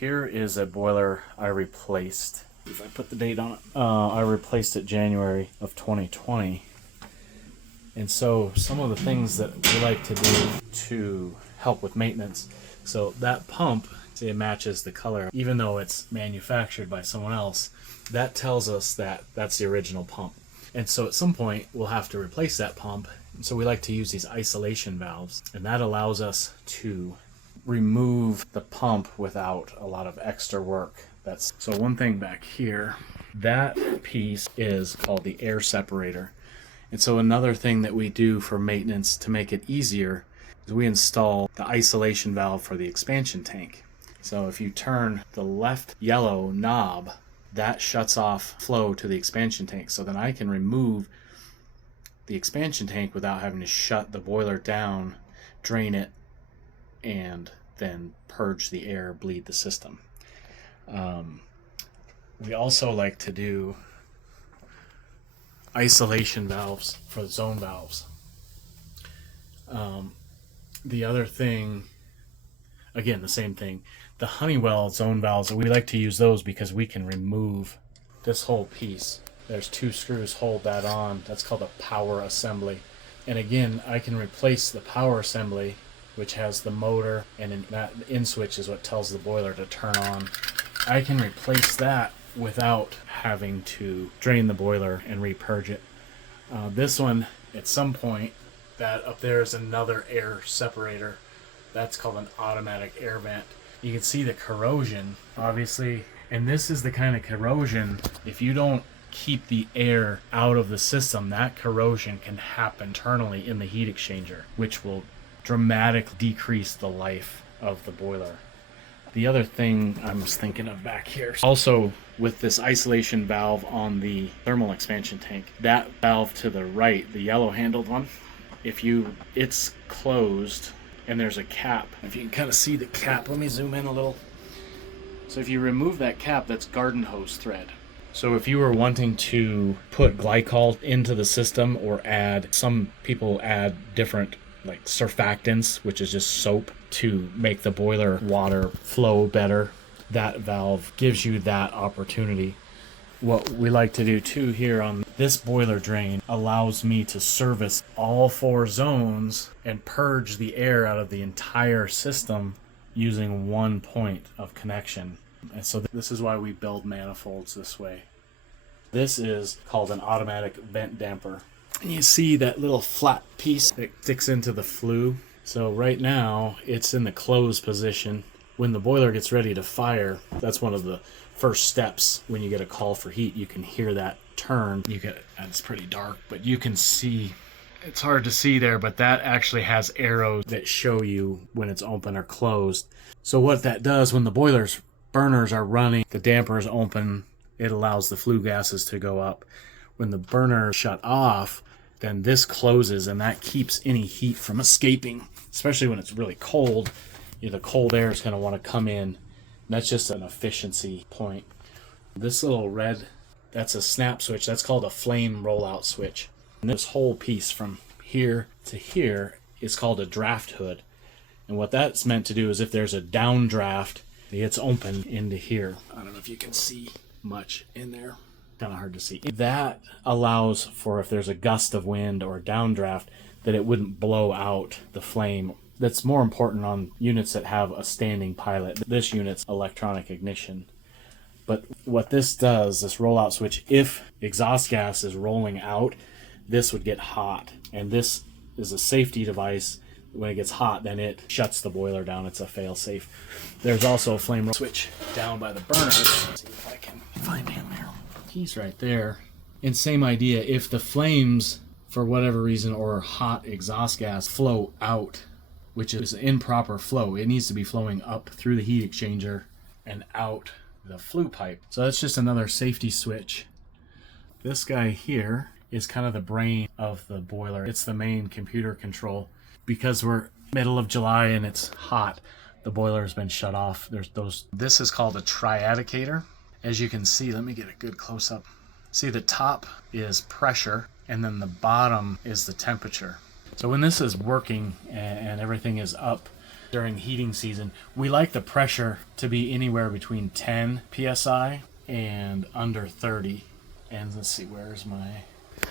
Here is a boiler I replaced. If I put the date on it, I replaced it January of 2020. And so some of the things that we like to do to help with maintenance. So that pump, it matches the color. Even though it's manufactured by someone else, that tells us that that's the original pump. And so at some point, we'll have to replace that pump. And so we like to use these isolation valves. And that allows us to remove the pump without a lot of extra work. So one thing back here, that piece is called the air separator. And so another thing that we do for maintenance to make it easier is we install the isolation valve for the expansion tank. So if you turn the left yellow knob, that shuts off flow to the expansion tank. So then I can remove the expansion tank without having to shut the boiler down, drain it, and then purge the air, bleed the system. We also like to do isolation valves for the zone valves. The other thing, again, the same thing, the Honeywell zone valves, we like to use those because we can remove this whole piece. There's 2 screws hold that on. That's called a power assembly. And again, I can replace the power assembly, which has the motor, and that in switch is what tells the boiler to turn on. I can replace that without having to drain the boiler and repurge it. This one, at some point, that up there is another air separator. That's called an automatic air vent. You can see the corrosion, obviously, and this is the kind of corrosion, if you don't keep the air out of the system, that corrosion can happen internally in the heat exchanger, which will dramatically decrease the life of the boiler. The other thing I was thinking of back here, also with this isolation valve on the thermal expansion tank, that valve to the right, the yellow handled one, it's closed and there's a cap. If you can kind of see the cap, let me zoom in a little. So if you remove that cap, that's garden hose thread. So if you were wanting to put glycol into the system or some people add different like surfactants, which is just soap, to make the boiler water flow better. That valve gives you that opportunity. What we like to do too here on this boiler drain allows me to service all 4 zones and purge the air out of the entire system using one point of connection. And so this is why we build manifolds this way. This is called an automatic vent damper. And you see that little flat piece that sticks into the flue. So right now it's in the closed position. When the boiler gets ready to fire, that's one of the first steps when you get a call for heat. You can hear that turn. It's pretty dark, but you can see, it's hard to see there, but that actually has arrows that show you when it's open or closed. So what that does, when the burners are running, the damper is open, it allows the flue gases to go up. When the burner shut off, then this closes and that keeps any heat from escaping, especially when it's really cold. The cold air is going to want to come in. That's just an efficiency point. This little red, that's a snap switch. That's called a flame rollout switch. And this whole piece from here to here is called a draft hood. And what that's meant to do is if there's a downdraft, it's open into here. I don't know if you can see much in there. Kind of hard to see. That allows for if there's a gust of wind or a downdraft that it wouldn't blow out the flame. That's more important on units that have a standing pilot. This unit's electronic ignition. But what this does, this rollout switch, if exhaust gas is rolling out, this would get hot. And this is a safety device. When it gets hot, then it shuts the boiler down. It's a fail-safe. There's also a flame switch down by the burners. Let's see if I can find him here. He's right there. And same idea, if the flames, for whatever reason, or hot exhaust gas flow out, which is an improper flow, it needs to be flowing up through the heat exchanger and out the flue pipe. So that's just another safety switch. This guy here is kind of the brain of the boiler. It's the main computer control. Because we're middle of July and it's hot, the boiler has been shut off. This is called a triadicator. As you can see, let me get a good close-up. See, the top is pressure and then the bottom is the temperature. So when this is working and everything is up, during heating season. We like the pressure to be anywhere between 10 psi and under 30. And let's see, where's my...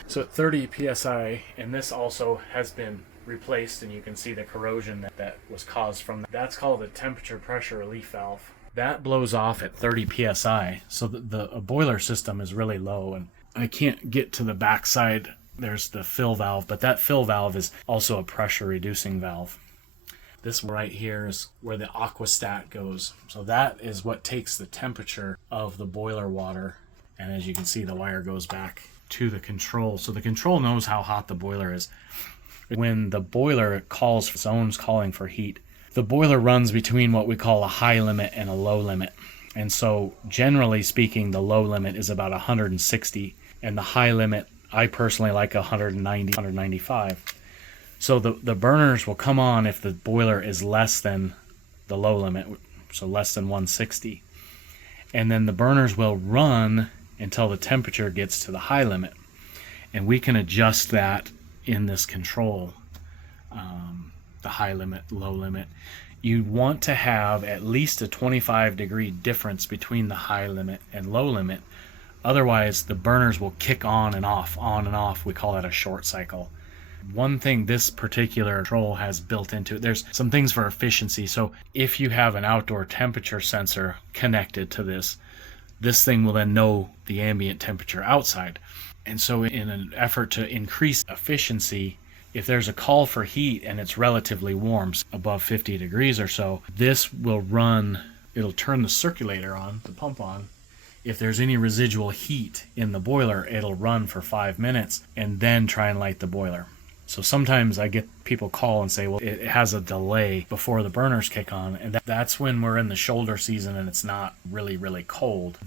So at 30 psi, and this also has been replaced, and you can see the corrosion that was caused from that. That's called a temperature pressure relief valve. That blows off at 30 psi, so the boiler system is really low, and I can't get to the back side. There's the fill valve, but that fill valve is also a pressure reducing valve. This right here is where the aquastat goes. So that is what takes the temperature of the boiler water, and as you can see, the wire goes back to the control. So the control knows how hot the boiler is. When the boiler calls for zones calling for heat, the boiler runs between what we call a high limit and a low limit. And so generally speaking, the low limit is about 160, and the high limit, I personally like 190, 195. So the burners will come on if the boiler is less than the low limit, so less than 160. And then the burners will run until the temperature gets to the high limit. And we can adjust that in this control, the high limit, low limit. You want to have at least a 25-degree difference between the high limit and low limit. Otherwise, the burners will kick on and off, on and off. We call that a short cycle. One thing this particular control has built into it, there's some things for efficiency. So if you have an outdoor temperature sensor connected to this thing will then know the ambient temperature outside. And so in an effort to increase efficiency, if there's a call for heat and it's relatively warm, above 50 degrees or so, this will run, it'll turn the circulator on, the pump on. If there's any residual heat in the boiler, it'll run for 5 minutes and then try and light the boiler. So sometimes I get people call and say, well, it has a delay before the burners kick on, and that's when we're in the shoulder season and it's not really, really cold.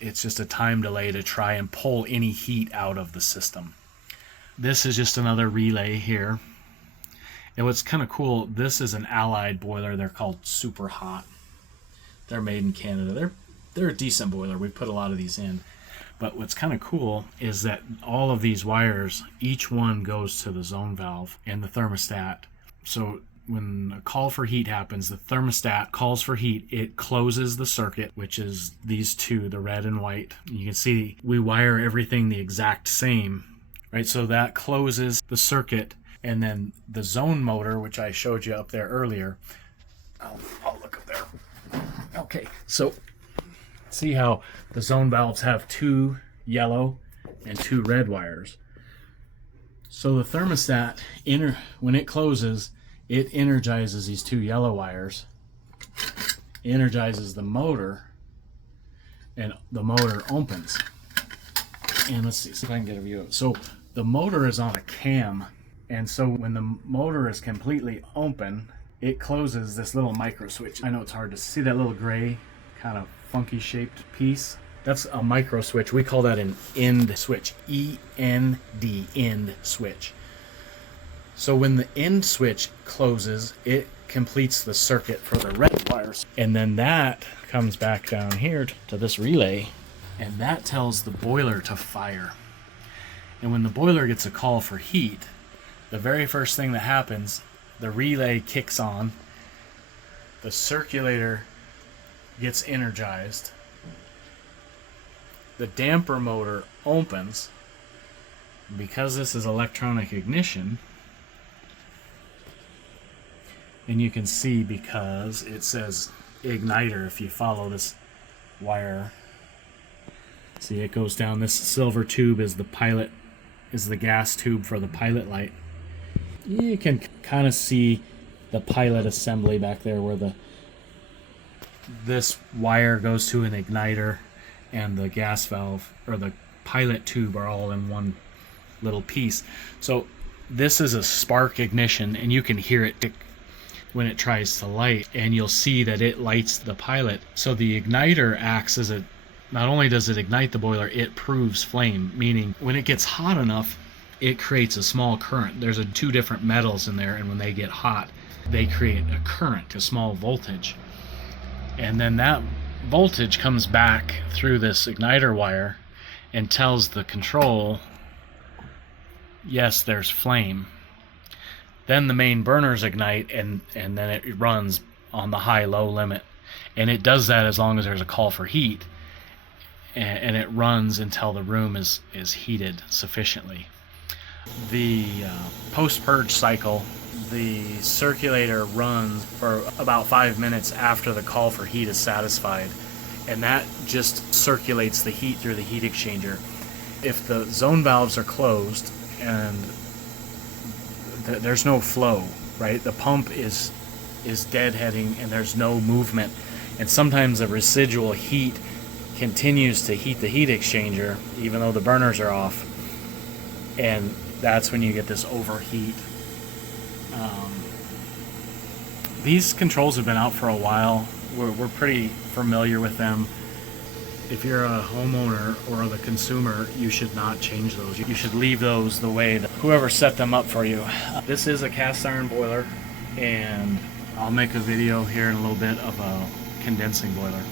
It's just a time delay to try and pull any heat out of the system. This is just another relay here. And what's kind of cool, this is an Allied boiler. They're called Super Hot. They're made in Canada. They're a decent boiler. We put a lot of these in. But what's kind of cool is that all of these wires, each one goes to the zone valve and the thermostat. So when a call for heat happens, the thermostat calls for heat. It closes the circuit, which is these two, the red and white. You can see we wire everything the exact same, right? So that closes the circuit, and then the zone motor, which I showed you up there earlier. I'll look up there. Okay, so see how the zone valves have 2 yellow and 2 red wires. So the thermostat, when it closes, it energizes these 2 yellow wires, energizes the motor, and the motor opens. And let's see if I can get a view of it. So the motor is on a cam, and so when the motor is completely open, it closes this little micro switch. I know it's hard to see that little gray kind of funky shaped piece. That's a micro switch. We call that an end switch. E-N-D, end switch. So when the end switch closes, it completes the circuit for the red wires. And then that comes back down here to this relay, and that tells the boiler to fire. And when the boiler gets a call for heat, the very first thing that happens, the relay kicks on, the circulator gets energized, the damper motor opens. Because this is electronic ignition, and you can see because it says igniter if you follow this wire. See, it goes down. This silver tube is the gas tube for the pilot light. You can kind of see the pilot assembly back there where this wire goes to an igniter, and the gas valve or the pilot tube are all in one little piece. So this is a spark ignition, and you can hear it tick when it tries to light, and you'll see that it lights the pilot. So the igniter acts as not only does it ignite the boiler, it proves flame, meaning when it gets hot enough, it creates a small current. There's 2 different metals in there, and when they get hot, they create a current, a small voltage. And then that voltage comes back through this igniter wire and tells the control, yes, there's flame. Then the main burners ignite, and then it runs on the high-low limit. And it does that as long as there's a call for heat, and it runs until the room is heated sufficiently. The post-purge cycle, the circulator runs for about 5 minutes after the call for heat is satisfied, and that just circulates the heat through the heat exchanger. If the zone valves are closed and there's no flow, right? The pump is deadheading and there's no movement, and sometimes the residual heat continues to heat the heat exchanger even though the burners are off, and that's when you get this overheat. These controls have been out for a while. We're pretty familiar with them. If you're a homeowner or the consumer, you should not change those. You should leave those the way that whoever set them up for you. This is a cast iron boiler, and I'll make a video here in a little bit of a condensing boiler.